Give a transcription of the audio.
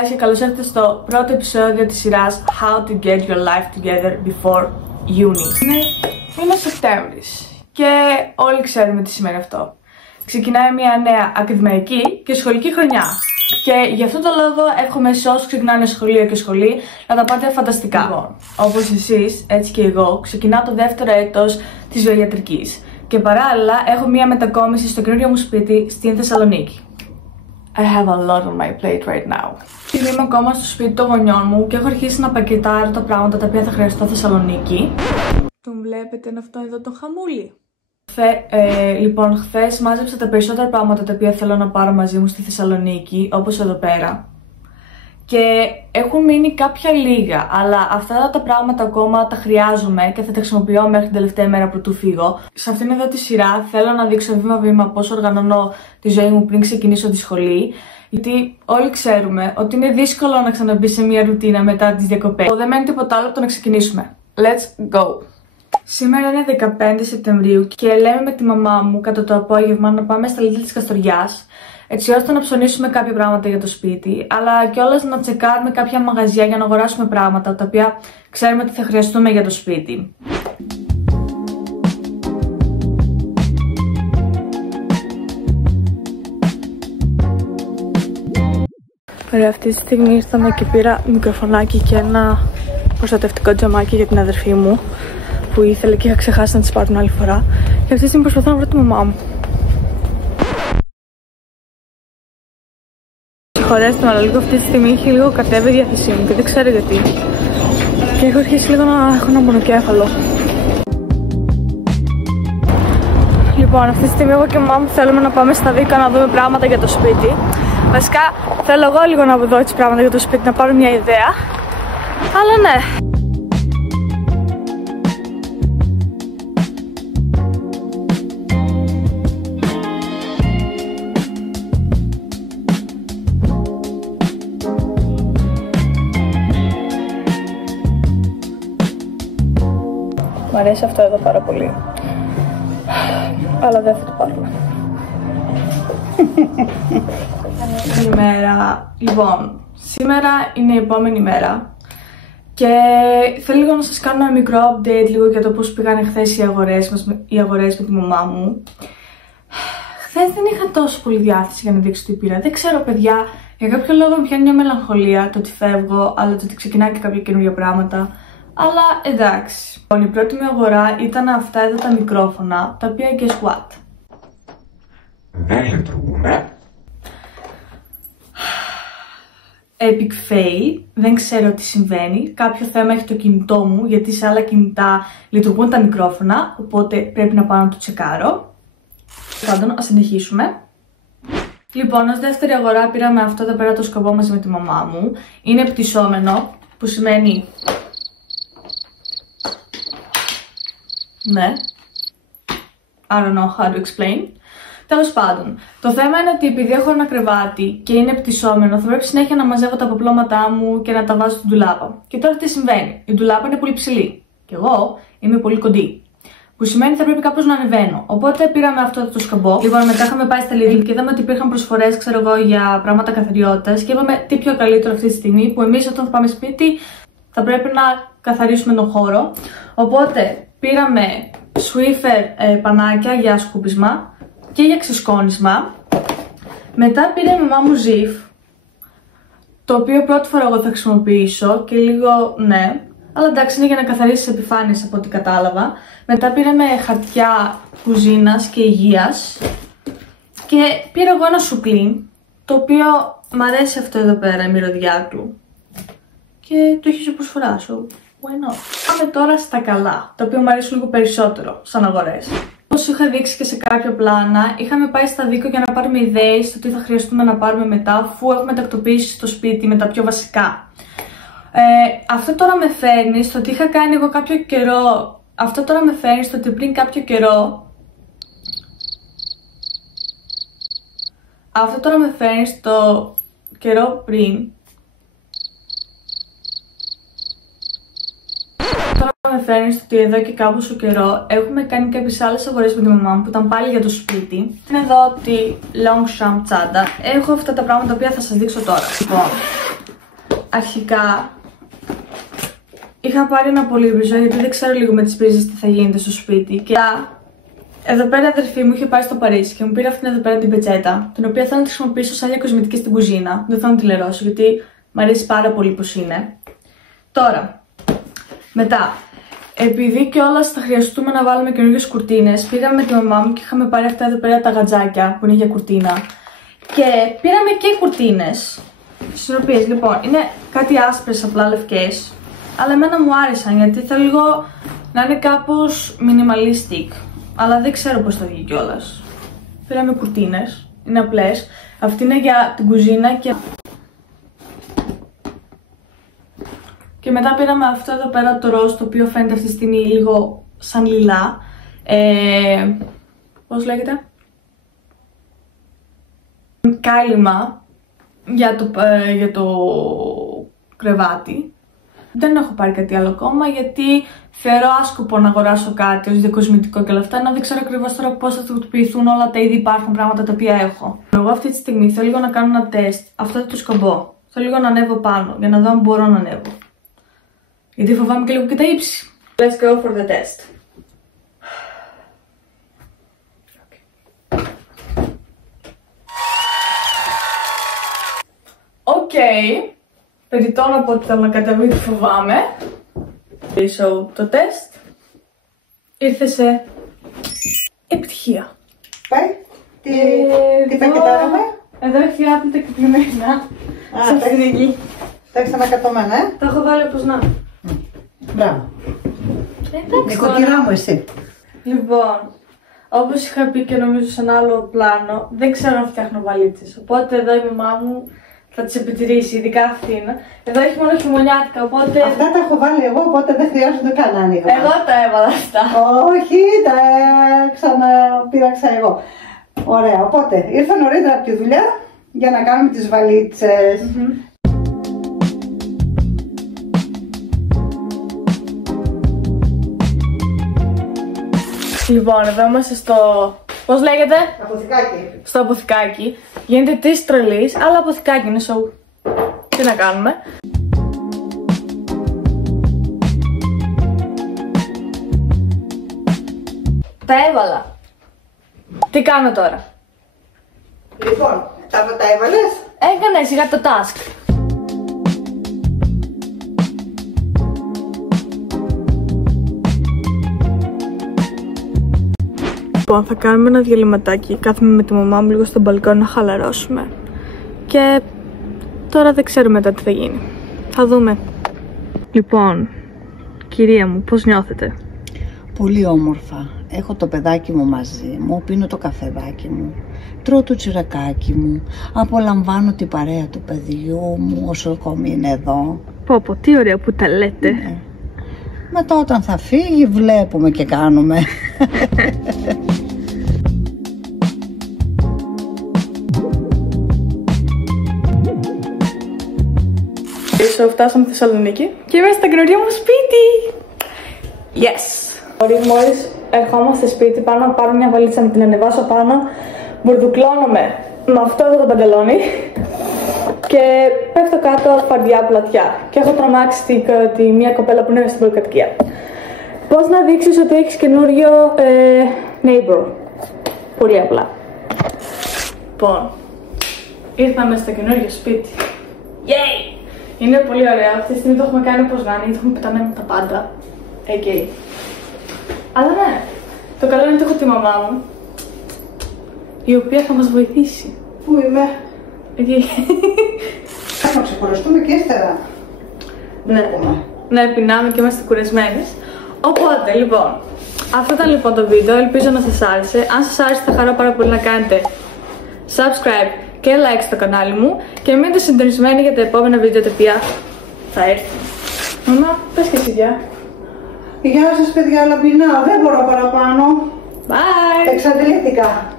guys και καλώς ήρθατε στο πρώτο επεισόδιο της σειράς How to get your life together before uni. Είναι Σεπτέμβρης και όλοι ξέρουμε τι σημαίνει αυτό. Ξεκινάει μια νέα ακαδημαϊκή και σχολική χρονιά. Και γι' αυτό το λόγο εύχομαι σε όσους ξεκινάνε σχολείο και σχολή να τα πάτε φανταστικά. Λοιπόν, όπως εσείς, έτσι και εγώ, ξεκινάω το δεύτερο έτος της ζωοιατρικής. Και παράλληλα έχω μια μετακόμιση στο καινούριο μου σπίτι στην Θεσσαλονίκη. I have a lot on my plate right now. Είμαι ακόμα στο σπίτι των γονιών μου και έχω αρχίσει να πακετάρω τα πράγματα τα οποία θα χρειαστώ Θεσσαλονίκη. Τον βλέπετε, είναι αυτό εδώ το χαμούλι. Λοιπόν, χθες μάζεψα τα περισσότερα πράγματα τα οποία θέλω να πάρω μαζί μου στη Θεσσαλονίκη, όπως εδώ πέρα. Και έχουν μείνει κάποια λίγα, αλλά αυτά τα πράγματα ακόμα τα χρειάζομαι και θα τα χρησιμοποιώ μέχρι την τελευταία μέρα πρωτού φύγω. Σε αυτήν εδώ τη σειρά θέλω να δείξω βήμα-βήμα πώς οργανώνω τη ζωή μου πριν ξεκινήσω τη σχολή. Γιατί όλοι ξέρουμε ότι είναι δύσκολο να ξαναμπεί σε μια ρουτίνα μετά τις διακοπές. Δεν μένει τίποτα άλλο από το να ξεκινήσουμε. Let's go! Σήμερα είναι 15 Σεπτεμβρίου και λέμε με τη μαμά μου κατά το απόγευμα να πάμε στα Lidl της Καστοριάς, έτσι ώστε να ψωνίσουμε κάποια πράγματα για το σπίτι, αλλά κιόλας να τσεκάρουμε κάποια μαγαζιά για να αγοράσουμε πράγματα τα οποία ξέρουμε ότι θα χρειαστούμε για το σπίτι. Ωραία, αυτή τη στιγμή ήρθαμε και πήρα μικροφωνάκι και ένα προστατευτικό τζαμάκι για την αδερφή μου που ήθελε και είχα ξεχάσει να τις πάρω την άλλη φορά. Και αυτή τη στιγμή προσπαθώ να βρω τη μαμά μου. Συγχωρέστε με, αλλά λίγο αυτή τη στιγμή έχει λίγο κατέβει η διάθεσή μου και δεν ξέρω γιατί. Και έχω αρχίσει λίγο να έχω ένα μονοκέφαλο. Λοιπόν, αυτή τη στιγμή εγώ και η μαμά μου θέλουμε να πάμε στα Δίκα να δούμε πράγματα για το σπίτι. Βασικά θέλω εγώ λίγο να δω έτσι πράγματα για το σπίτι, να πάρω μια ιδέα. Αλλά ναι. Μ' αρέσει αυτό εδώ πάρα πολύ. Αλλά δεν θα το πάρουμε. Καλημέρα. Λοιπόν, σήμερα είναι η επόμενη μέρα και θέλω λίγο να σας κάνω ένα μικρό update λίγο για το πώς πήγανε χθες οι αγορές με τη μαμά μου. Χθες δεν είχα τόσο πολύ διάθεση για να δείξω τι πήρα. Δεν ξέρω, παιδιά, για κάποιο λόγο μου πιάνει μια μελαγχολία το ότι φεύγω, αλλά το ότι ξεκινάει και κάποια καινούργια πράγματα. Αλλά εντάξει. Λοιπόν, η πρώτη μου αγορά ήταν αυτά εδώ τα μικρόφωνα, τα οποία guess what? Δεν λειτουργούμε. Epic fail, δεν ξέρω τι συμβαίνει. Κάποιο θέμα έχει το κινητό μου, γιατί σε άλλα κινητά λειτουργούν τα μικρόφωνα, οπότε πρέπει να πάω να το τσεκάρω. Πάντων, ας συνεχίσουμε. Λοιπόν, ως δεύτερη αγορά πήραμε αυτό εδώ πέρα το σκαμπό μαζί με τη μαμά μου. Είναι πτυσσόμενο, που σημαίνει... Ναι. I don't know how to explain. Τέλος πάντων, το θέμα είναι ότι επειδή έχω ένα κρεβάτι και είναι πτυσσόμενο, θα πρέπει συνέχεια να μαζεύω τα παπλώματά μου και να τα βάζω στην ντουλάπα. Και τώρα τι συμβαίνει? Η ντουλάπα είναι πολύ ψηλή και εγώ είμαι πολύ κοντή. Που σημαίνει θα πρέπει κάπως να ανεβαίνω. Οπότε πήραμε αυτό το σκαμπό. Λοιπόν, μετά είχαμε πάει στα Lidl και είδαμε ότι υπήρχαν προσφορές, ξέρω εγώ, για πράγματα καθαριότητας. Και είπαμε τι πιο καλύτερο αυτή τη στιγμή που εμείς όταν θα πάμε σπίτι θα πρέπει να καθαρίσουμε τον χώρο. Οπότε πήραμε Swiffer πανάκια για σκούπισμα και για ξεσκόνισμα. Μετά πήρε η μαμά μου Ζιφ, το οποίο πρώτη φορά εγώ θα χρησιμοποιήσω και λίγο ναι, αλλά εντάξει είναι για να καθαρίσεις επιφάνειες από ό,τι κατάλαβα. Μετά πήραμε χαρτιά κουζίνας και υγείας και πήρα εγώ ένα σουκλίν, το οποίο μ' αρέσει αυτό εδώ πέρα, η μυρωδιά του και το έχει σε προσφορά, so why not. Πάμε τώρα στα καλά, τα οποία μου αρέσουν λίγο περισσότερο σαν αγορές. Όπως είχα δείξει και σε κάποια πλάνα, είχαμε πάει στα Δίκο για να πάρουμε ιδέες στο τι θα χρειαστούμε να πάρουμε μετά, αφού έχουμε τακτοποιήσει στο σπίτι με τα πιο βασικά. Αυτό τώρα με φέρνει στο ότι είχα κάνει εγώ κάποιο καιρό. Αυτό τώρα με φέρνει στο ότι πριν κάποιο καιρό. Αυτό τώρα με φέρνει στο καιρό πριν. Τώρα με φέρνει στο ότι εδώ και κάπως καιρό έχουμε κάνει κάποιες άλλες αγορές με τη μαμά μου που ήταν πάλι για το σπίτι. Είναι εδώ τη Longchamp τσάντα. Έχω αυτά τα πράγματα τα οποία θα σας δείξω τώρα. Λοιπόν, αρχικά είχα πάρει ένα πολύμπριζο, γιατί δεν ξέρω λίγο με τις πρίζες τι θα γίνεται στο σπίτι. Και εδώ πέρα η αδερφή μου είχε πάει στο Παρίσι και μου πήρε αυτήν εδώ πέρα την πετσέτα, την οποία θέλω να τη χρησιμοποιήσω σαν διακοσμητική στην κουζίνα. Δεν θέλω να τη λερώσω, γιατί μου αρέσει πάρα πολύ πως είναι. Τώρα, μετά, επειδή κιόλας θα χρειαστούμε να βάλουμε καινούργιες κουρτίνες, πήραμε με τη μαμά μου και είχαμε πάρει αυτά εδώ πέρα τα γατζάκια που είναι για κουρτίνα. Και πήραμε και κουρτίνες, στις οποίες λοιπόν είναι κάτι άσπρες, απλά λευκές, αλλά εμένα μου άρεσαν γιατί θέλω λίγο να είναι κάπως minimalistic. Αλλά δεν ξέρω πώς θα βγει κιόλας. Πήραμε κουρτίνες, είναι απλές. Αυτή είναι για την κουζίνα και μετά πήραμε αυτό εδώ πέρα το ροζ, το οποίο φαίνεται αυτή τη στιγμή λίγο σαν λιλά. Πώς λέγεται? Κάλυμα για το κρεβάτι. Δεν έχω πάρει κάτι άλλο ακόμα, γιατί θεωρώ άσκοπο να αγοράσω κάτι ως διακοσμητικό και όλα αυτά, ενώ δεν ξέρω ακριβώς τώρα πώς θα τακτοποιηθούν όλα τα ήδη υπάρχουν πράγματα τα οποία έχω. Εγώ αυτή τη στιγμή θέλω λίγο να κάνω ένα τεστ. Αυτό το σκομπό. Θέλω λίγο να ανέβω πάνω για να δω αν μπορώ να ανέβω. Γιατί φοβάμαι και λίγο και τα ύψη. Let's go for the test. Οκ. Περιττώ να πω ότι θέλω να κατεβεί, φοβάμαι. So, το τεστ ήρθε σε επιτυχία. Τι πακετάραμε? Εδώ έχει άπλυτα κεκλειμένα. Σε αυτήν την εκεί. Τα έχεις ανακατωμένα, Τα έχω βάλει όπως να. Μπράβο. Εντάξει. Νοικοκυρά μου εσύ. Λοιπόν, όπως είχα πει και νομίζω σε ένα άλλο πλάνο, δεν ξέρω αν φτιάχνω βαλίτσες. Οπότε εδώ η μαμά μου θα τις επιτηρήσει, ειδικά αυτήν. Εδώ έχει μόνο χειμωνιάτικα, οπότε... Αυτά τα έχω βάλει εγώ, οπότε δεν χρειάζονται καν άνοιγμα. Εγώ τα έβαλα αυτά. Όχι, τα ξαναπήραξα εγώ. Ωραία, οπότε ήρθα νωρίτερα από τη δουλειά για να κάνουμε τις βαλίτσες. Λοιπόν, εδώ είμαστε στο... Πώς λέγεται? Αποθηκάκι. Στο αποθηκάκι. Γίνεται της τρελής, αλλά αποθηκάκι είναι, so... Τι να κάνουμε. Τα έβαλα. Τι κάνω τώρα? Λοιπόν, τα έβαλες? Έκανα σιγά το task. Λοιπόν, θα κάνουμε ένα διαλυματάκι. Κάθομαι με τη μαμά μου λίγο στο μπαλκόνι να χαλαρώσουμε. Και τώρα δεν ξέρουμε μετά τι θα γίνει. Θα δούμε. Λοιπόν, κυρία μου, πώς νιώθετε? Πολύ όμορφα. Έχω το παιδάκι μου μαζί μου, πίνω το καφεδάκι μου, τρώω το τσιρακάκι μου, απολαμβάνω την παρέα του παιδιού μου όσο ακόμη είναι εδώ. Πω, τι ωραία που τα λέτε. Ναι. Μετά όταν θα φύγει βλέπουμε και κάνουμε. Φτάσαμε στη Θεσσαλονίκη και είμαι στα καινούργια μου σπίτι. Yes! Μόλις ερχόμαστε σπίτι, πάω να πάρω μια βαλίτσα, να την ανεβάσω πάνω, μπουρδουκλώνομαι με αυτό εδώ το παντελόνι και πέφτω κάτω φαρδιά πλατιά και έχω τρομάξει τη μία κοπέλα που είναι στην πολυκατοικία. Πώς να δείξεις ότι έχεις καινούριο neighbor? Πολύ απλά. Λοιπόν, ήρθαμε στο καινούριο σπίτι. Yay! Είναι πολύ ωραίο. Αυτή τη στιγμή το έχουμε κάνει όπως να είναι, το έχουμε πεταμένα τα πάντα. Okay. Αλλά ναι, το καλό είναι ότι έχω τη μαμά μου, η οποία θα μας βοηθήσει. Πού είμαι? Εκεί. Θα ξεκουραστούμε και ύστερα. Ναι, πεινάμε και είμαστε κουρασμένες. Οπότε, λοιπόν, αυτό ήταν λοιπόν το βίντεο. Ελπίζω να σας άρεσε. Αν σας άρεσε θα χαρώ πάρα πολύ να κάνετε subscribe και like στο κανάλι μου και μείνετε συντονισμένοι για τα επόμενα βίντεο τα οποία θα έρθουν. Μαμά, πες και εσύ γεια. Γεια σας παιδιά, αλλά πεινάω, δεν μπορώ παραπάνω. Bye! Εξαντλήθηκα.